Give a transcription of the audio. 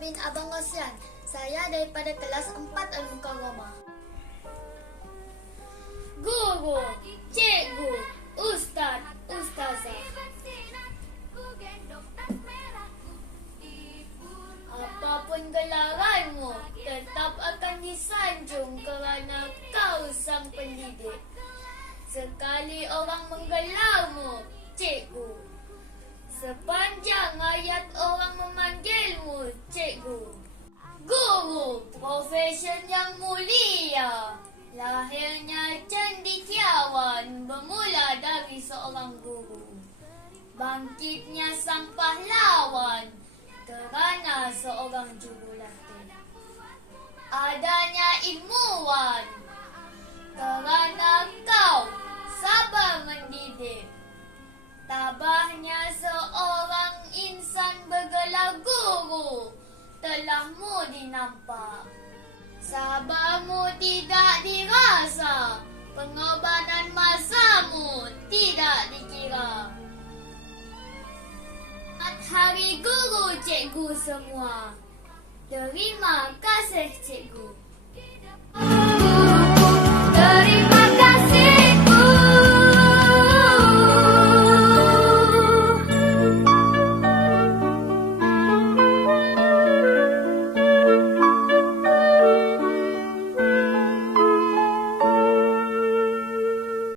bin Abang Roslan. Saya daripada kelas 4 Al-Mukarramah. Guru, cikgu, ustaz, ustazah. Apapun gelaranmu, tetap akan disanjung kerana kau sang pendidik. Sekali orang menggelarmu, cikgu. Guru, profesion yang mulia. Lahirnya cendikiawan bermula dari seorang guru. Bangkitnya sang pahlawan kerana seorang jurulatih. Adanya ilmuwan kerana kau sabar mendidik. Tabahnya seorang insan bergelar guru telah mu dinampak. Sabarmu tidak dirasa, pengorbanan masamu tidak dikira. Selamat Hari Guru cikgu semua. Terima kasih cikgu.